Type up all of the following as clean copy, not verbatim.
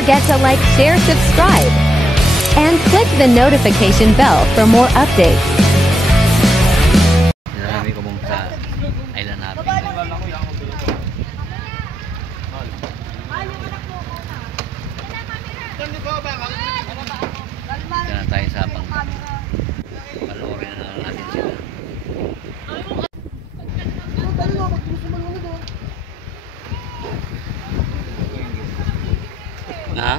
forget to like, share, subscribe, and click the notification bell for more updates. Sabi ko mong sa island natin. Diyan na tayo sa bangka. Panoorin na lang natin sila. Ha?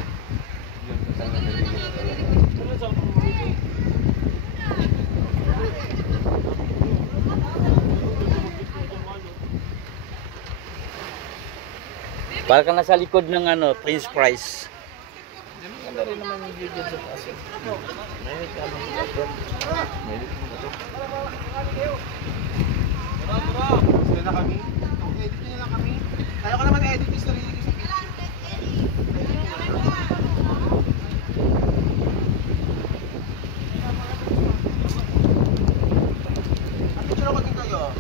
Para ka nasa likod ng ano, Prince Price. Ganda rin naman yung view dyan sa taas. Mahilig ka naman yung background. Mahilig mo na ito. Sila na kami. Edit nyo na lang kami. Kaya ko naman edit yung sarili ko sa picture. Ang picture ako din kayo.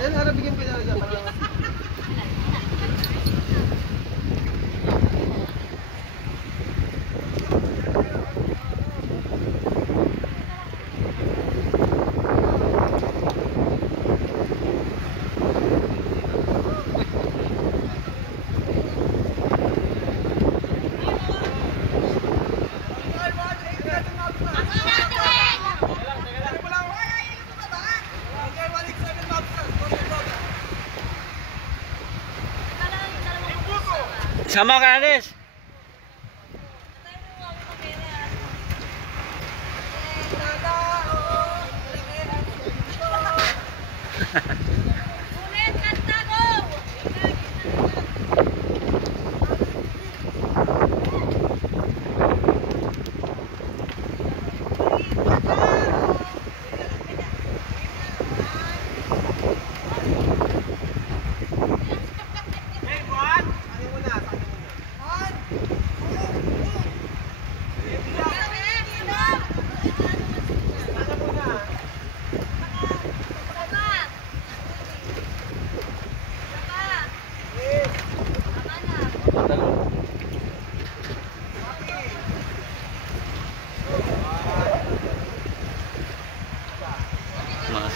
Ayan, harap bigyan ko na dyan. Sama ka na, Des.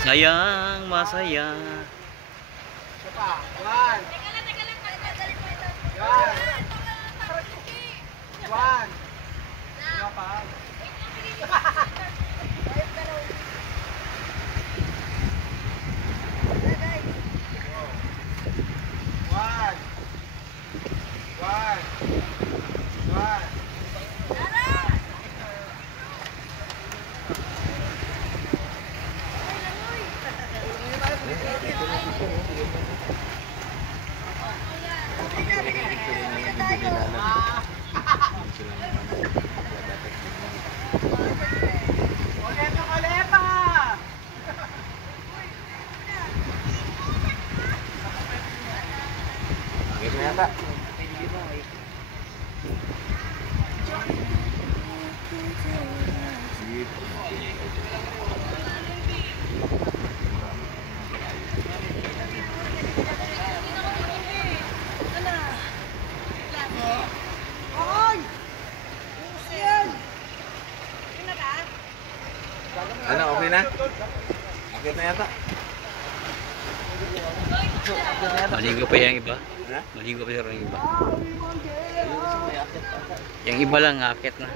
Masayang masaya. One. One. Ano, okay na? Okay na yata? Maligo pa yung iba. Maligo pa yung iba. Yung iba lang akit na.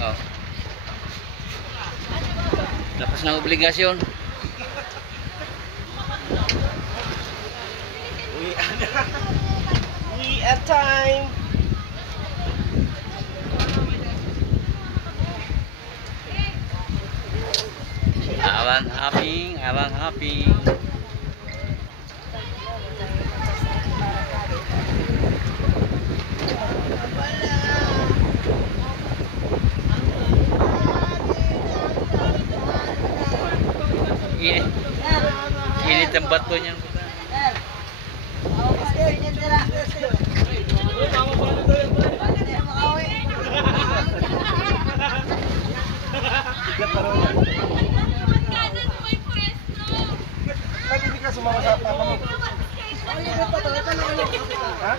Oh. Tapos ng obligasyon. We at time. Awan hopping, awan hopping. Init. Init ang bato niyan. Lagi hindi ka sumama sa papa mo. Ha?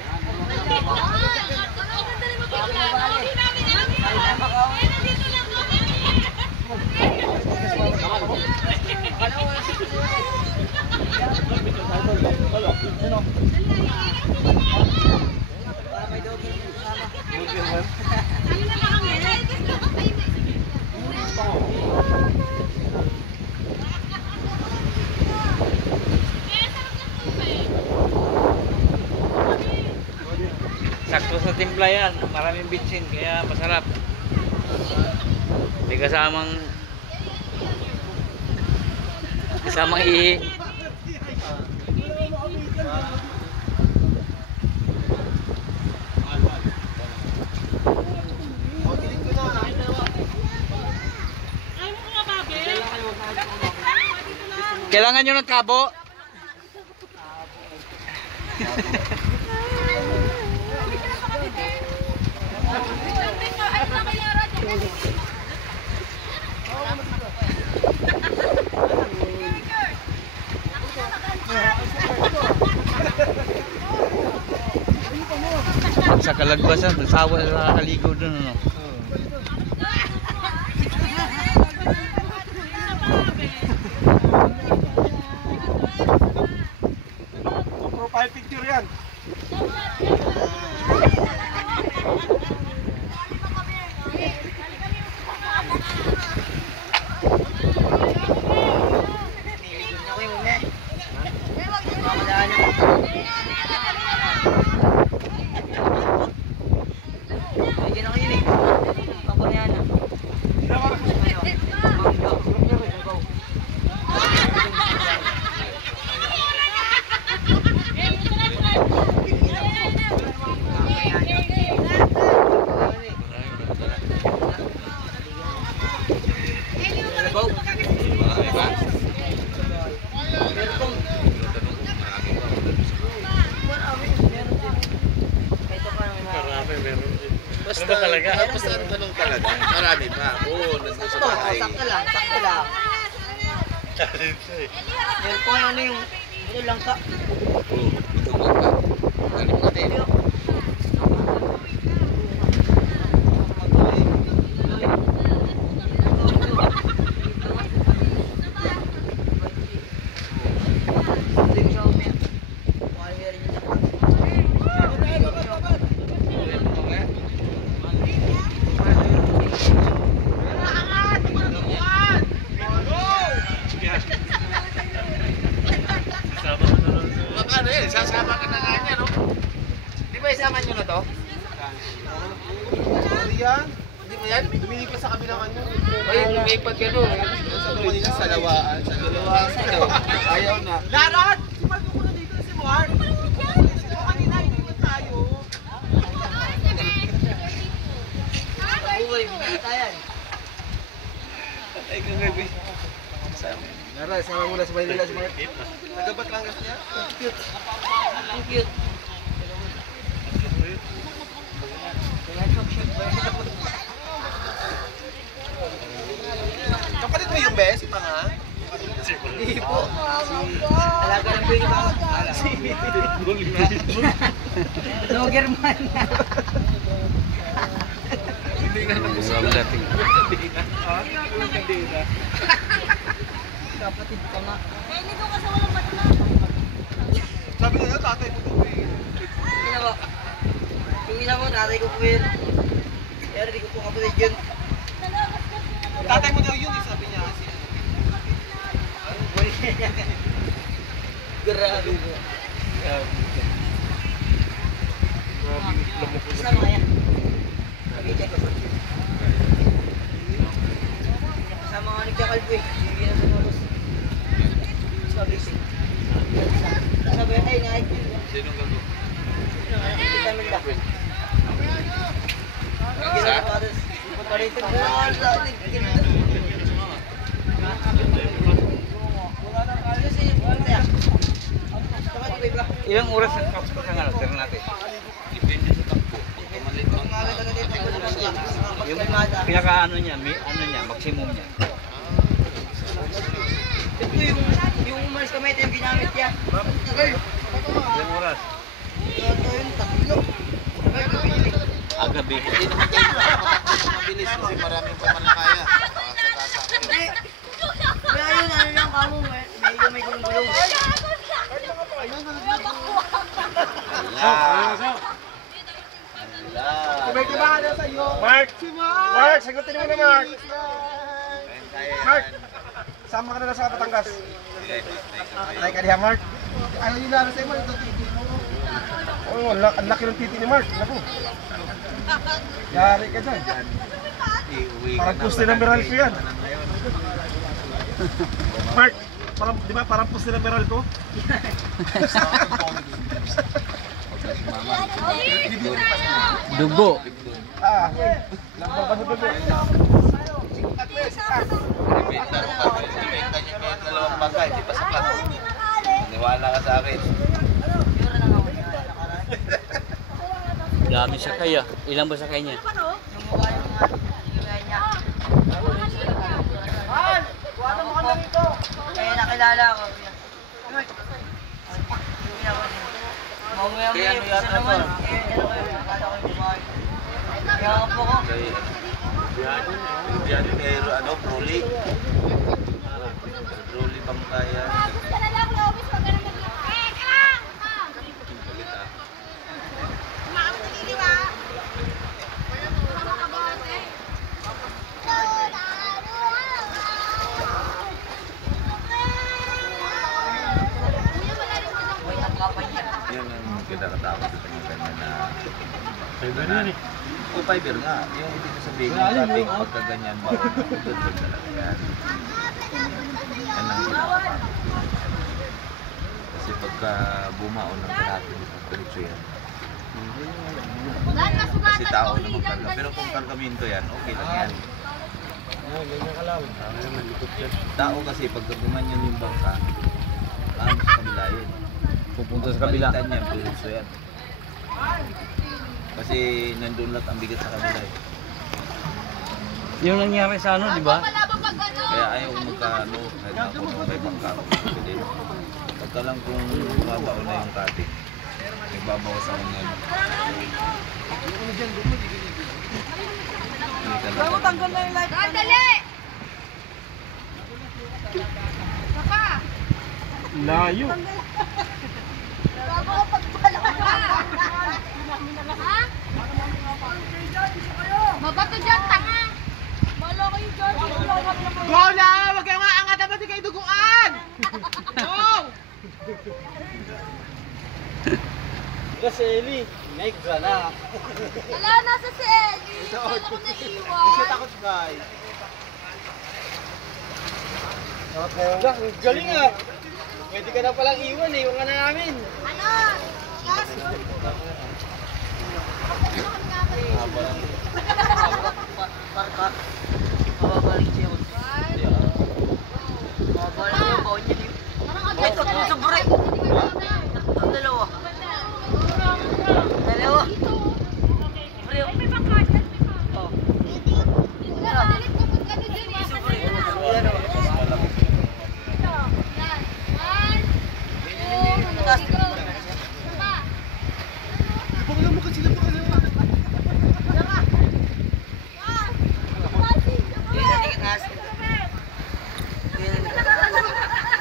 Sakto sa timpla yan, maraming bitsin kaya masarap. Hindi kasamang ihi. Kailangan nyo ng kabo? Sa Kalagbasan, sawa na nakakaligo dun, ano? Profile picture yan. Basta talaga, basta ang tanong talaga. Marami pa. Oo, nandun sa bahay. Sakto lang, sakto lang. Challenge eh. Yan po ano yung lang ka. Oo, ito ba ka? Galing natin. Sasama ka na nga niya, no? Di ba isama nyo na to? Hindi yan? Hindi mo yan? Lumipat sa kabilang ano? Ay, lumipat ka no. Sa lawaan. Sa lawaan sa'yo. Ayaw na. Larat! Simaldo ko na dito si Mark. Sino kanina, iniwan tayo. Uy, bumita yan. Ay, kagabi. Nara, sama muna sa Maynila si Mark. Nagabat lang kasi niya. Cute. Ang cute. Kapalit mo yung bes, panga? Hindi po. Alaga ng baby ba? Dogger man. Hindi nga nang gusto Wala dating. Hindi na. Kapatid ka nga. Sabi nila, tatay mo ito eh. Ina ba? Yung ina mo, tatay ko po yun. Pero di ko po kapatid yun. Tatay mo daw yun, sabi niya kasi. Grabe mo. Lamok ko Sama kaya. Sama nga nagkakalbo eh. Hindi na sunulos. Sabi si. Sabi ay nga. Sinong gago? Kita mo lang. Isa? Paritin mo lang sa atin. Ilang oras ang kapos ka nga natin natin? Depende sa takbo. Pagkamalit lang. Yung pinaka ano niya, maximum niya. Ito yung umalis kami, ito yung ginamit niya. Tagal. Ilang oras? Ito yung tatlo. Agabi. Hindi naman kayo mabilis kasi maraming pamanakaya. Hindi. Kaya yun, ano lang kamo, may gulong-gulong. Kumikibaan na sa'yo. Mark! Mark! Sagutin mo na, Mark! Mark! Sama ka na lang sa Batangas. Ay ka diha, Mark. Ayaw yung laro sa'yo mo, ito titi mo. Oh, ang laki ng titi ni Mark. Naku. Yari ka dyan. Parang puste ng Meralco yan. Mark, parang, di ba parang puste ng Meralco? Dugo. Ah, lambang ka sa dugo. Ibenta niya may dalawang bagay, di pa sapat. Maniwala ka sa akin. Dami sa kaya. Ilang ba sa kaya niya? Yung mukha yung gaya niya. Kaya nakilala ko. Mamaya mo yung isa naman. Akala ko yung buhay. Kaya po ko. Diyan pero ano, Broly. Broly bang kaya? Yan ang kinakatakot sa mga ganyan na fiber yan eh. O fiber nga, yung hindi ko sabihin yung topic pagka ganyan ba, magdudod talaga yan. Yan ang kinakatakot. Kasi pagka bumao ng kalapin, diretso yan. Kasi tao na magkarga. Pero kung kargaminto yan, okay lang yan. Tao kasi pagka gumanyan yung bangka, ano sa kabila yun. Pupunta sa kabila. Balitan yan, diretso yan. Kasi nandun lang ang bigat sa kabila eh. Yung nangyari sa ano, di ba? Kaya ayaw magkano, kahit na ako nung may bangka ako. Pagka lang kung mabao na yung katik, may babawasan ko yan. Bago tanggal na yung light. Dali! Papa! Layo. Bago ko pagpala ka! Ha? Mabato dyan, tanga! Malo kayo dyan! Go na! Huwag kayong aangat naman, di kayo duguan! Go! Kasi Eli, may na. Wala, nasa si Ellie! Kala ko naiiwan! Takot guys. Galing nga. Pwede ka na palang iwan eh. Iwan ka na namin. Ano? Gas? Parka. Mababalik siya yun. Mababalik siya yung baon niya yun. Ay, tatlo sa break. Ang dalawa. Dalawa. Break. Oh. Isa break. Yan o. Taas.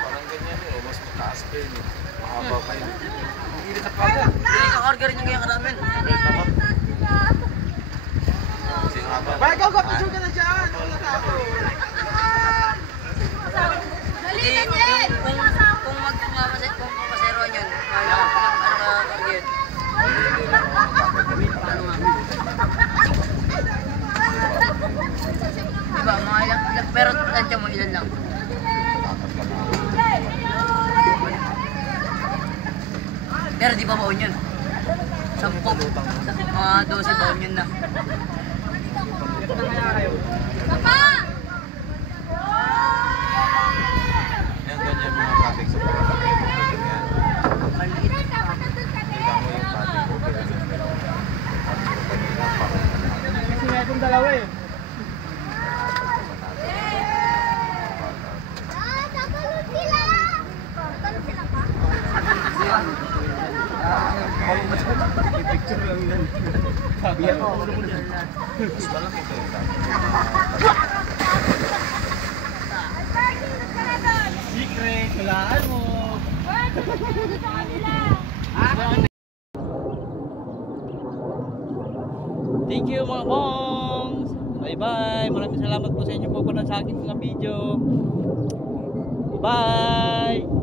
Parang ganyan eh, mas mataas pa yun eh. Mahaba pa yun. Hindi na kapaga. Hindi, kakarga rin yung kaya karamin. Kasi haba. Bago ka, picture ka na dyan. Wala na ako. ba baon yun? 10. Mga 12 baon yun na. Yan ganyan mga traffic sa pagkakataon. Maliit. Kita mo yung traffic. Kasi nga itong dalawa eh. Picture lang yan. Sabi yan. Secret, walaan mo. Thank you mga bongs. Bye bye. Maraming salamat po sa inyo po sa aking mga video. Bye.